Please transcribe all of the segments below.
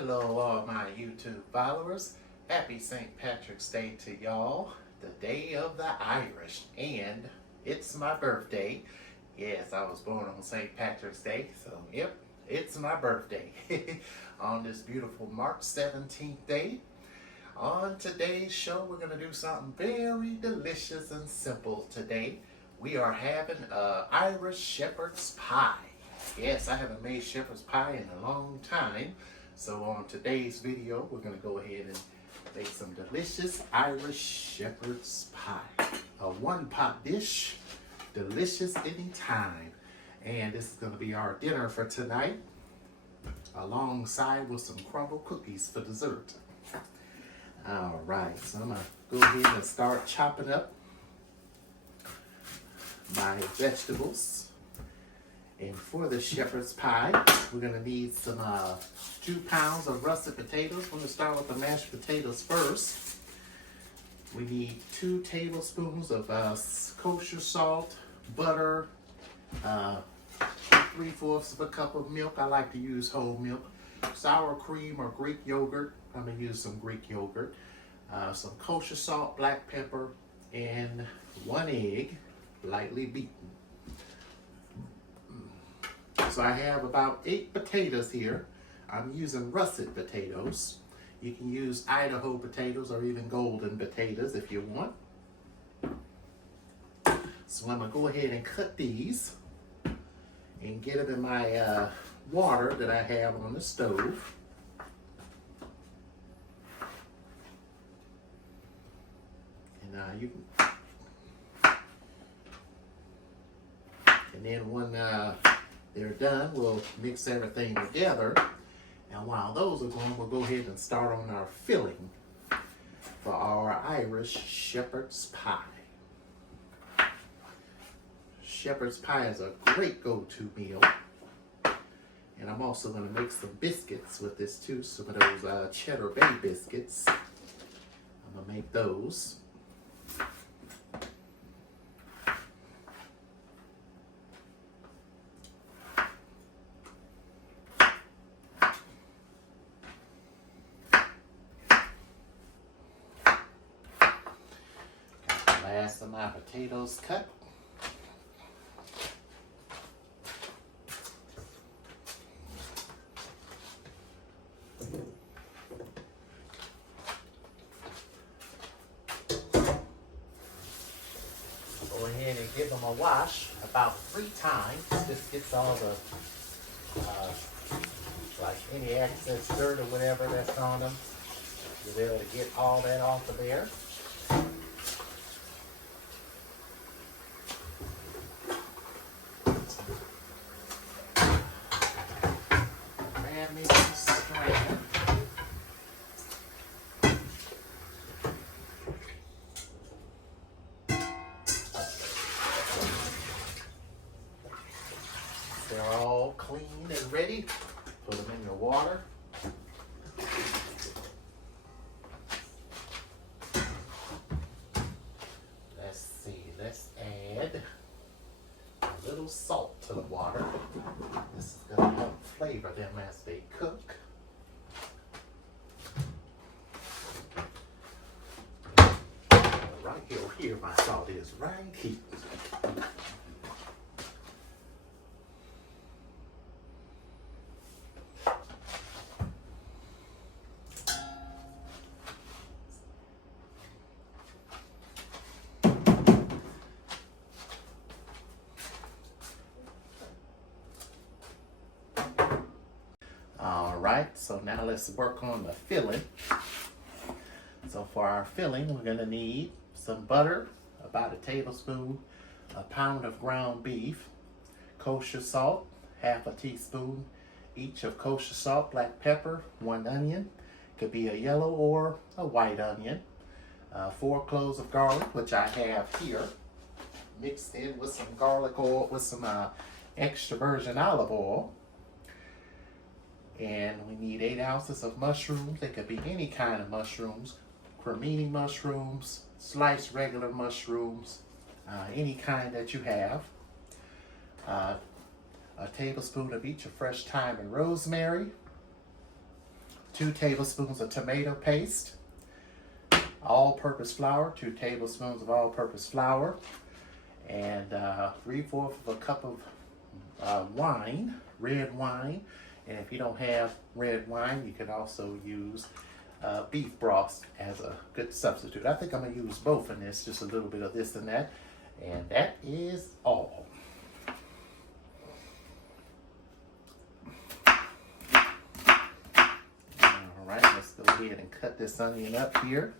Hello, all my YouTube followers. Happy St. Patrick's Day to y'all. The day of the Irish. And it's my birthday. Yes, I was born on St. Patrick's Day. So, yep, it's my birthday. On this beautiful March 17th day. On today's show, we're going to do something very delicious and simple today. We are having Irish shepherd's pie. Yes, I haven't made shepherd's pie in a long time. So on today's video, we're going to go ahead and make some delicious Irish shepherd's pie. A one-pot dish, delicious anytime. And this is going to be our dinner for tonight, alongside with some crumble cookies for dessert. All right, so I'm going to go ahead and start chopping up my vegetables. And for the shepherd's pie, we're going to need some 2 pounds of russet potatoes. We're going to start with the mashed potatoes first. We need 2 tablespoons of kosher salt, butter, 3/4 of a cup of milk. I like to use whole milk. Sour cream or Greek yogurt. I'm going to use some Greek yogurt. Some kosher salt, black pepper, and 1 egg, lightly beaten. So I have about 8 potatoes here. I'm using russet potatoes. You can use Idaho potatoes or even golden potatoes if you want. So I'm going to go ahead and cut these and get them in my water that I have on the stove. And you can. And then when they're done, we'll mix everything together. And while those are going, we'll go ahead and start on our filling for our Irish shepherd's pie. Shepherd's pie is a great go-to meal. And I'm also going to make some biscuits with this too. Some of those Cheddar Bay biscuits. I'm going to make those. Last of my potatoes cut. Go ahead and give them a wash about 3 times. This gets all the like any excess dirt or whatever that's on them. You'll be able to get all that off of there. They're all clean and ready. Put them in your water. Let's see, let's add a little salt to the water. This is going to help flavor them as they cook. Right here my salt is right here. Alright, so now let's work on the filling. So for our filling, we're going to need some butter, about 1 tablespoon, 1 pound of ground beef, kosher salt, 1/2 teaspoon each of kosher salt, black pepper, 1 onion, could be a yellow or a white onion, 4 cloves of garlic, which I have here, mixed in with some garlic oil, with some extra virgin olive oil. And we need 8 ounces of mushrooms. They could be any kind of mushrooms. Cremini mushrooms, sliced regular mushrooms, any kind that you have. 1 tablespoon of each of fresh thyme and rosemary. 2 tablespoons of tomato paste, all-purpose flour, 2 tablespoons of all-purpose flour, and 3/4 of a cup of wine, red wine. And if you don't have red wine, you can also use beef broth as a good substitute. I think I'm going to use both in this, just a little bit of this and that. And that is all. All right, let's go ahead and cut this onion up here.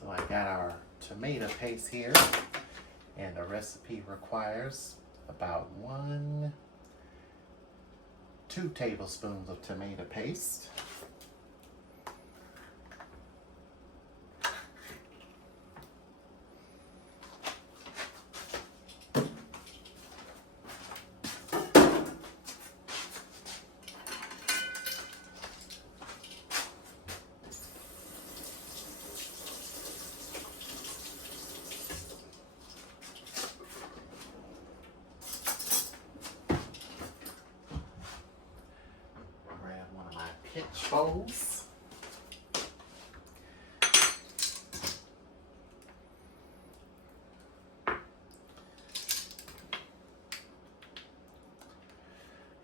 So I got our tomato paste here, and the recipe requires about 2 tablespoons of tomato paste. Pinch bowls.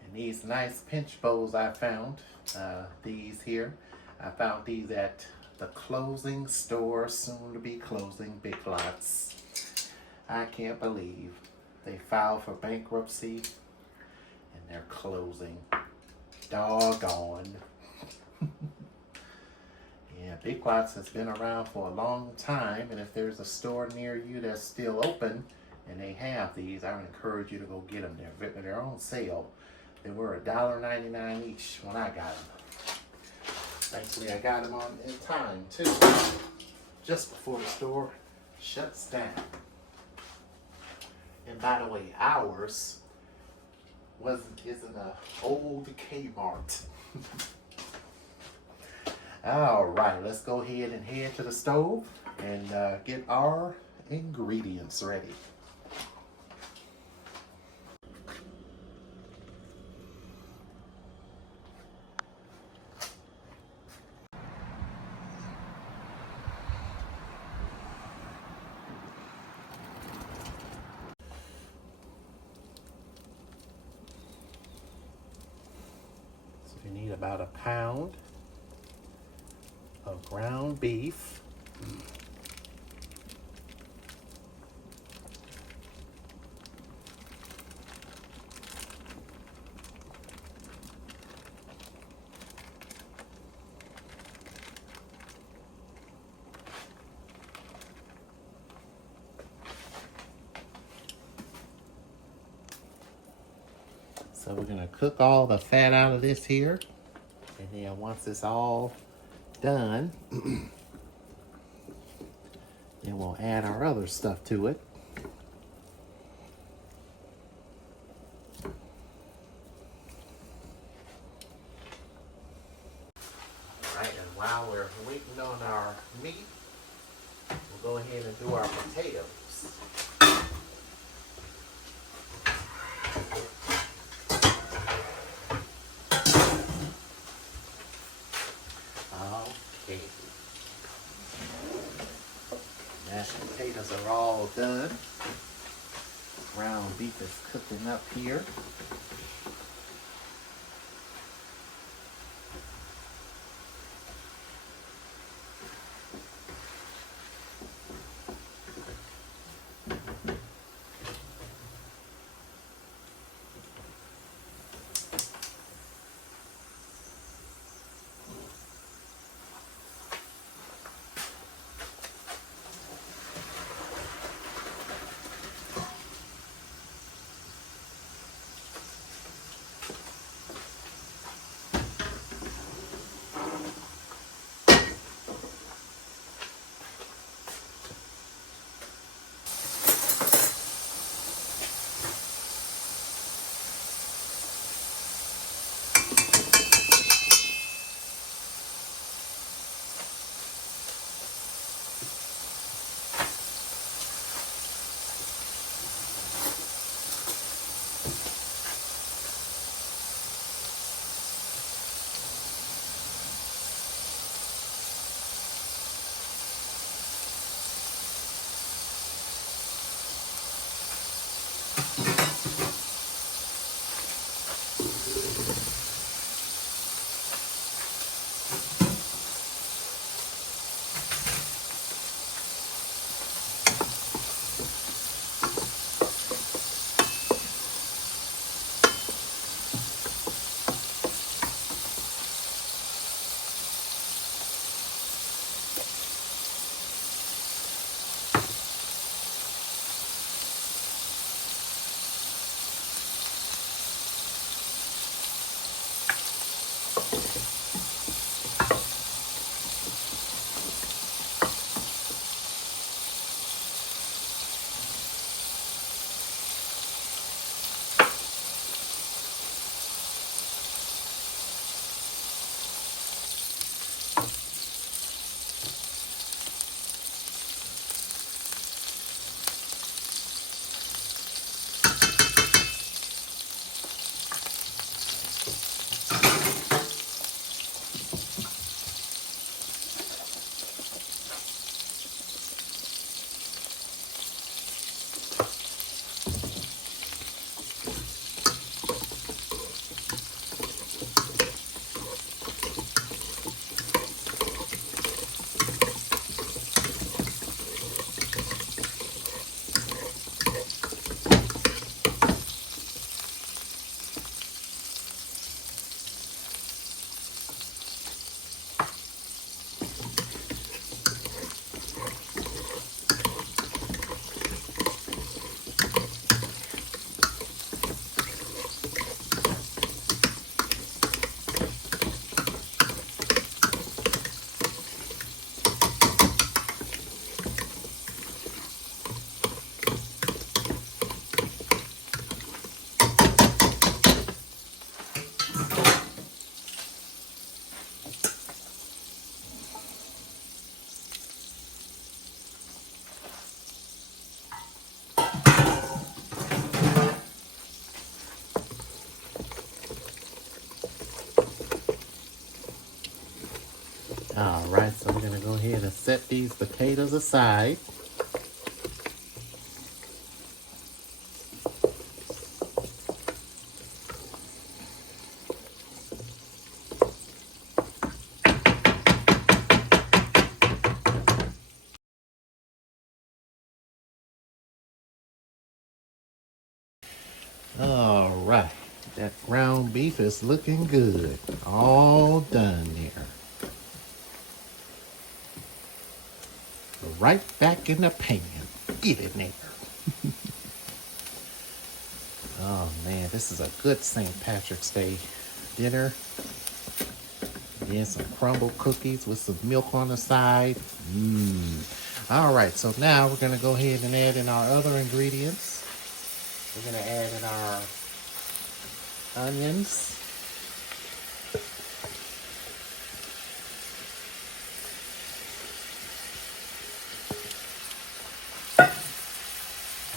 And these nice pinch bowls I found, these here, I found these at the closing store, soon to be closing, Big Lots. I can't believe they filed for bankruptcy and they're closing. Doggone. Yeah, Big Lots has been around for a long time, and if there's a store near you that's still open and they have these, I would encourage you to go get them. They're on sale. They were $1.99 each when I got them. Thankfully, I got them in time too, just before the store shuts down. And by the way, ours isn't a old Kmart. All right, let's go ahead and head to the stove and get our ingredients ready. So you need about a pound of ground beef. So we're gonna cook all the fat out of this here, and then once it's all done, then we'll add our other stuff to it. Alright, and while we're waiting on our meat, we'll go ahead and do our potatoes. Okay. Mashed potatoes are all done. Ground beef is cooking up here. All right, so we're gonna go ahead and set these potatoes aside. All right, that ground beef is looking good. All done there. Right back in the pan. Get in there. Oh man, this is a good St. Patrick's Day dinner. Then some crumble cookies with some milk on the side. All right, so now we're gonna go ahead and add in our other ingredients. We're gonna add in our onions.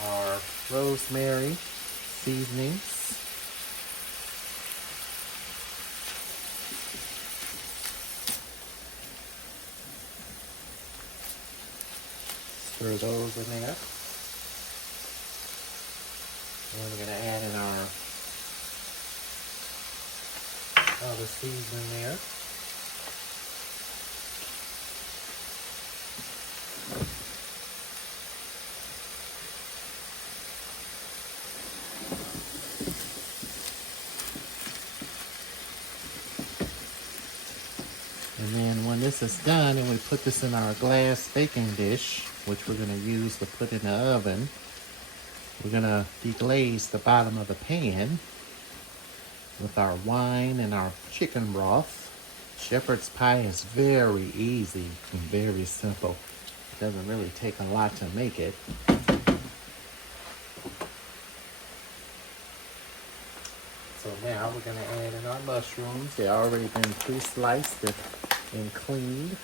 Our rosemary seasonings. Stir those in there. And we're going to add in our other seasoning there. And then when this is done and we put this in our glass baking dish, which we're going to use to put in the oven, we're going to deglaze the bottom of the pan with our wine and our chicken broth. Shepherd's pie is very easy and very simple. It doesn't really take a lot to make it. So now we're going to add in our mushrooms. They've already been pre-sliced and cleaned.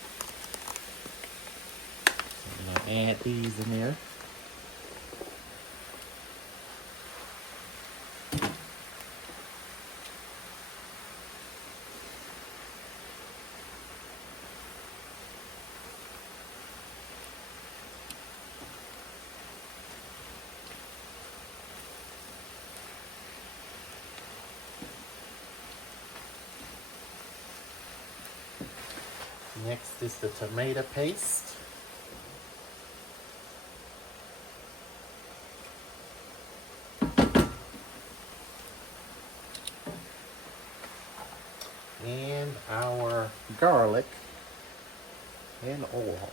So I'm going to add these in there. Next is the tomato paste. And our garlic and oil.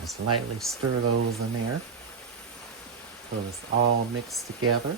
Just lightly stir those in there so it's all mixed together.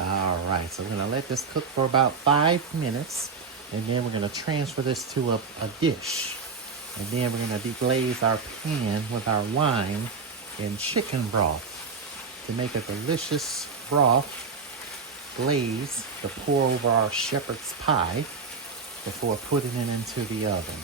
All right, so we're going to let this cook for about 5 minutes, and then we're going to transfer this to a dish. And then we're going to deglaze our pan with our wine and chicken broth to make a delicious broth glaze to pour over our shepherd's pie before putting it into the oven.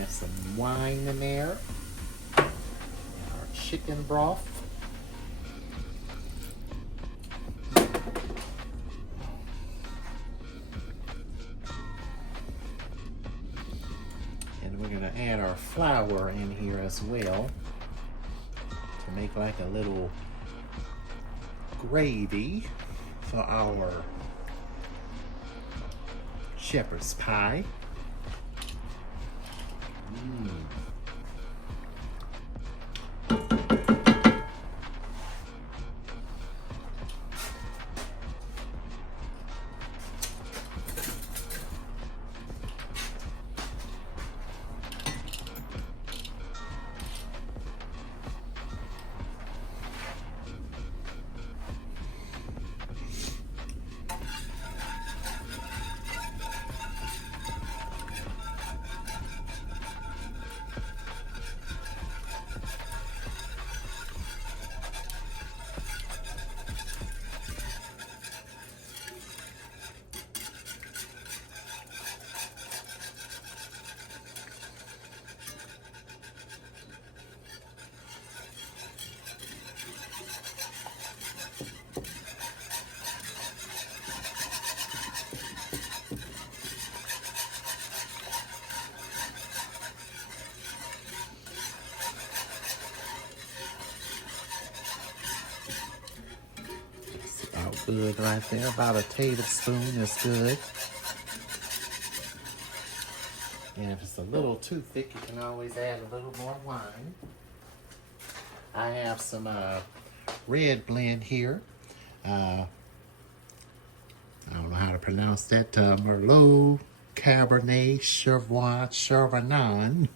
Add some wine in there. And our chicken broth. And we're going to add our flour in here as well to make like a little gravy for our shepherd's pie. good right there. About a tablespoon is good. And if it's a little too thick, you can always add a little more wine. I have some red blend here. I don't know how to pronounce that. Merlot, Cabernet, Sauvignon,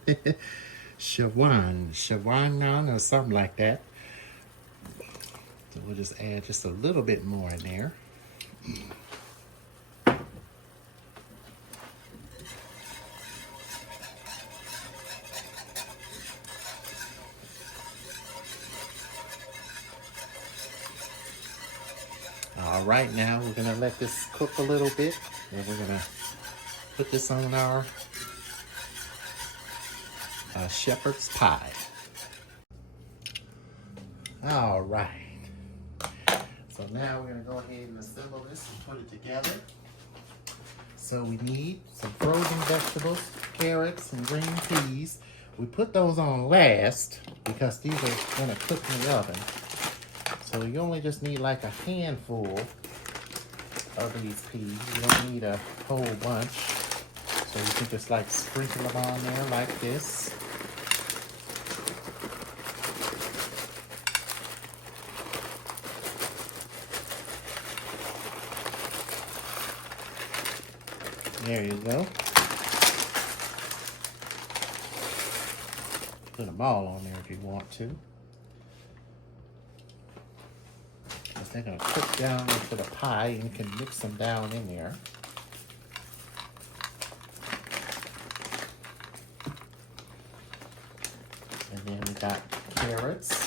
Sauvignon, or something like that. So we'll just add just a little bit more in there. All right, now we're gonna let this cook a little bit, and we're gonna put this on our shepherd's pie. All right. So now we're gonna go ahead and assemble this and put it together. So we need some frozen vegetables, carrots, and green peas. We put those on last because these are gonna cook in the oven. So you only just need like a handful of these peas. You don't need a whole bunch. So you can just like sprinkle them on there like this. There you go. Put them all on there if you want to. Because they're going to cook down into the pie and you can mix them down in there. And then we got carrots.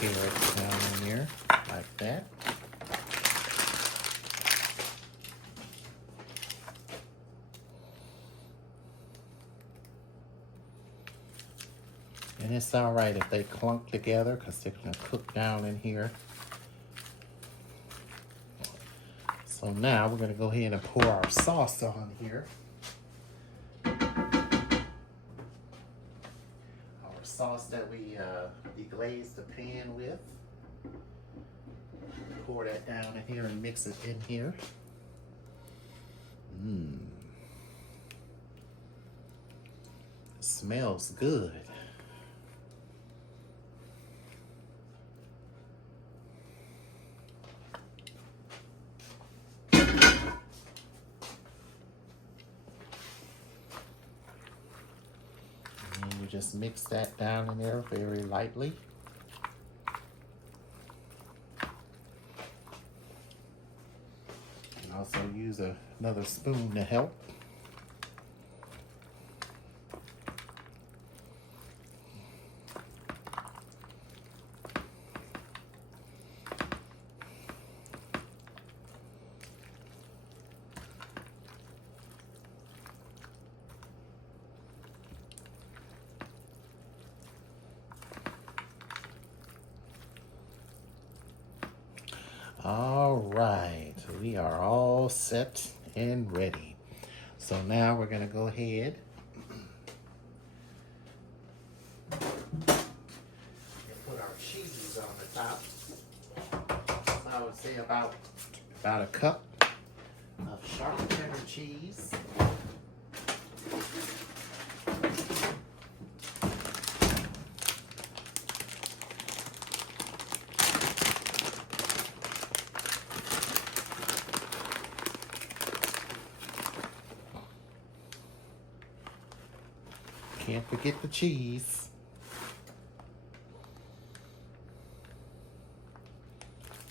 Carrots down in here, like that. And it's all right if they clunk together because they're going to cook down in here. So now we're going to go ahead and pour our sauce on here. Our sauce that we deglazed the pan with. Pour that down in here and mix it in here. It smells good. You just mix that down in there very lightly. And also use another spoon to help. All right, we are all set and ready. So now we're gonna go ahead and put our cheese on the top. I would say about a cup of sharp cheddar cheese. Can't forget the cheese.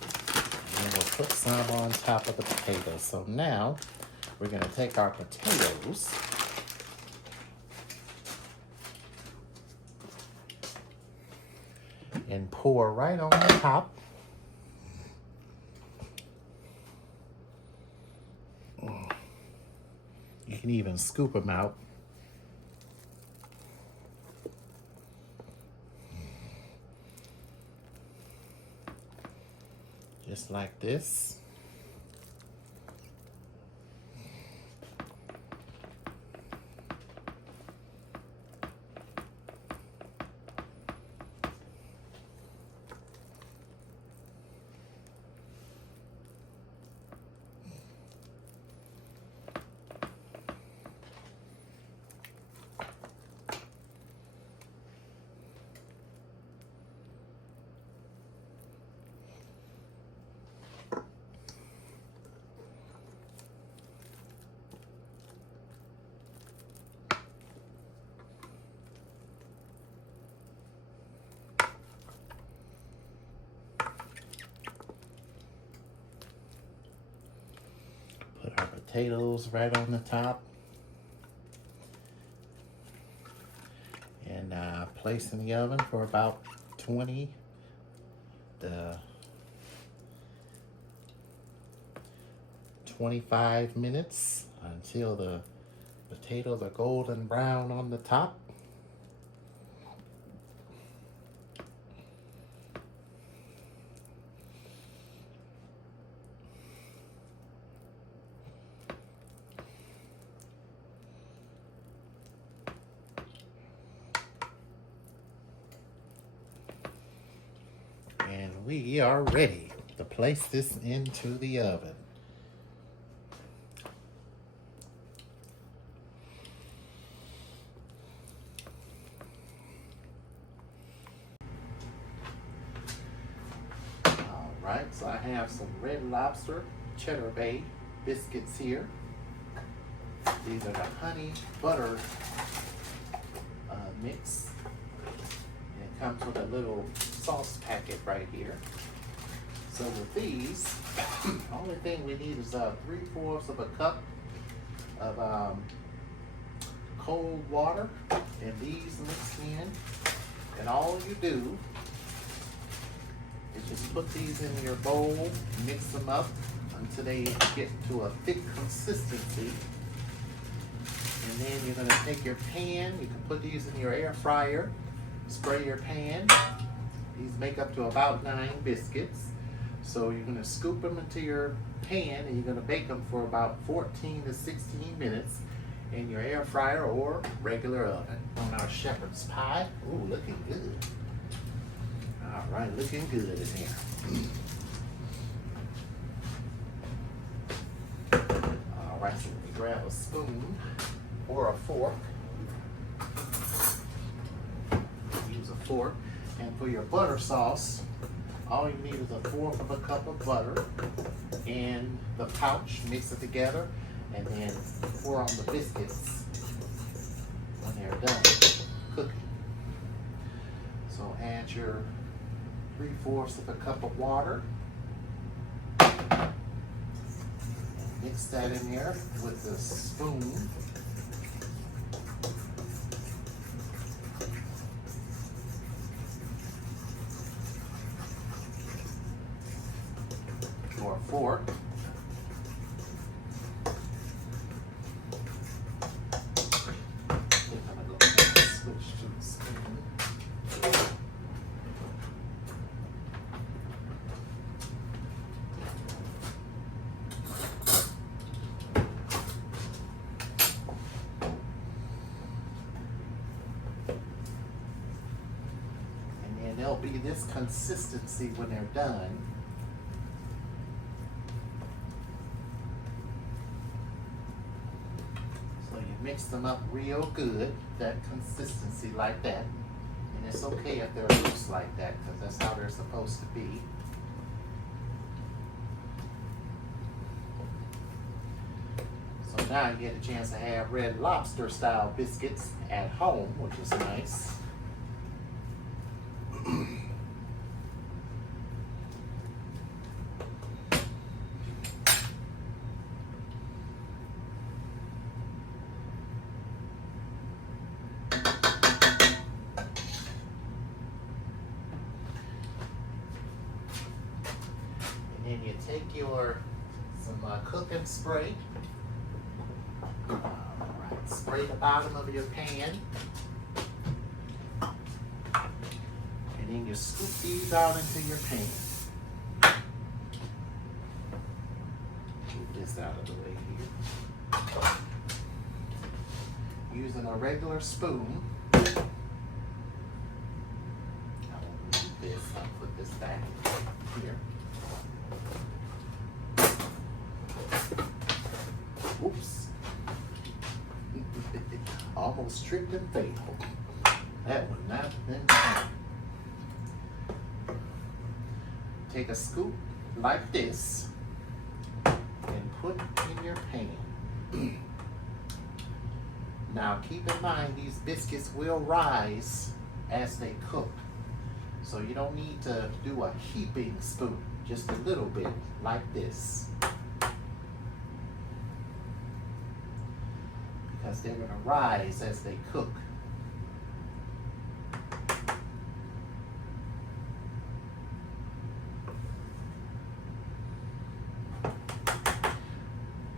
And we'll put some on top of the potatoes. So now we're going to take our potatoes and pour right on the top. You can even scoop them out. Just like this. potatoes right on the top. And place in the oven for about 20 to 25 minutes until the potatoes are golden brown on the top. And we are ready to place this into the oven. Alright, so I have some Red Lobster Cheddar Bay biscuits here. These are the honey butter mix. And it comes with a little sauce packet right here. So with these, the only thing we need is 3/4 of a cup of cold water, and these mixed in. And all you do is just put these in your bowl, mix them up until they get to a thick consistency. And then you're gonna take your pan, you can put these in your air fryer, spray your pan. These make up to about 9 biscuits. So you're gonna scoop them into your pan and you're gonna bake them for about 14 to 16 minutes in your air fryer or regular oven. On our shepherd's pie, ooh, looking good. All right, looking good in here. All right, so let me grab a spoon or a fork. Use a fork. And for your butter sauce, all you need is 1/4 of a cup of butter and the pouch. Mix it together and then pour on the biscuits when they're done cooking. So add your 3/4 of a cup of water. Mix that in there with the spoon. Or a fork. I'm gonna go ahead and switch to the spoon. And then they'll be this consistency when they're done. Mix them up real good, that consistency like that. And it's okay if they're loose like that, because that's how they're supposed to be. So now you get a chance to have Red Lobster style biscuits at home, which is nice. And you take some cooking spray. Alright, spray the bottom of your pan. And then you scoop these out into your pan. Move this out of the way here. Using a regular spoon. I won't move this, I'll put this back here. Oops. Almost tripped and failed. That would not have been fun. Take a scoop like this and put in your pan. Now keep in mind these biscuits will rise as they cook. So you don't need to do a heaping spoon, just a little bit like this. because they're going to rise as they cook.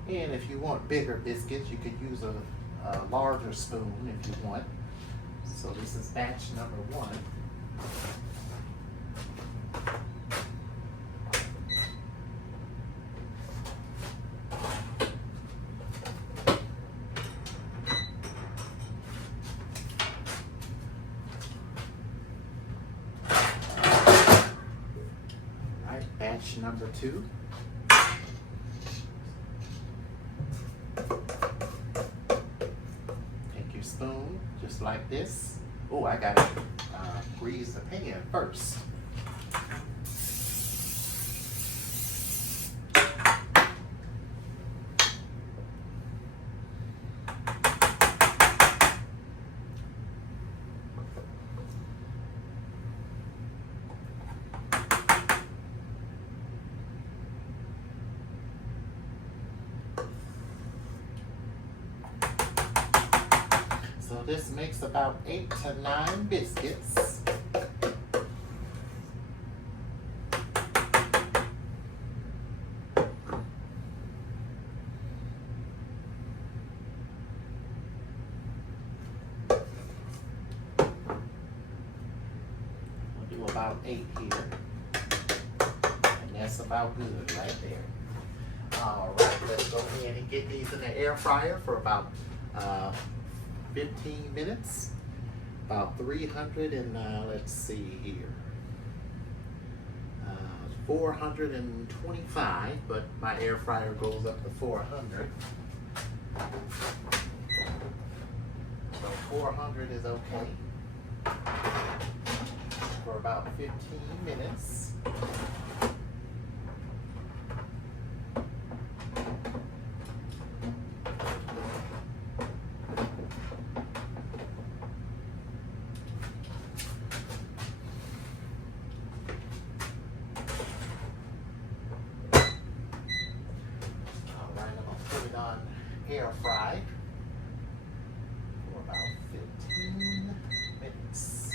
And if you want bigger biscuits, you could use a larger spoon if you want. So this is batch number 1. All right, batch number 2. Spoon, just like this. Oh, I gotta grease the pan first. So this makes about 8 to 9 biscuits. We'll do about 8 here. And that's about good right there. All right, let's go ahead and get these in the air fryer for about 15 minutes, about 300 and let's see here, 425, but my air fryer goes up to 400. So 400 is okay for about 15 minutes. On air fry for about 15 minutes,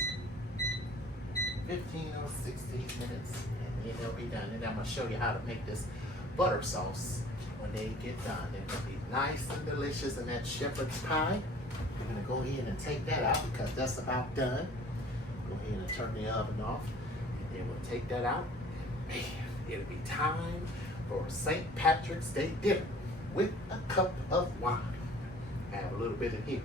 15 or 16 minutes, and then they'll be done. And I'm going to show you how to make this butter sauce when they get done. It'll be nice and delicious in that shepherd's pie. We're going to go ahead and take that out because that's about done. Go ahead and turn the oven off, and then we'll take that out. Man, it'll be time for St. Patrick's Day dinner with a cup of wine. I have a little bit in here.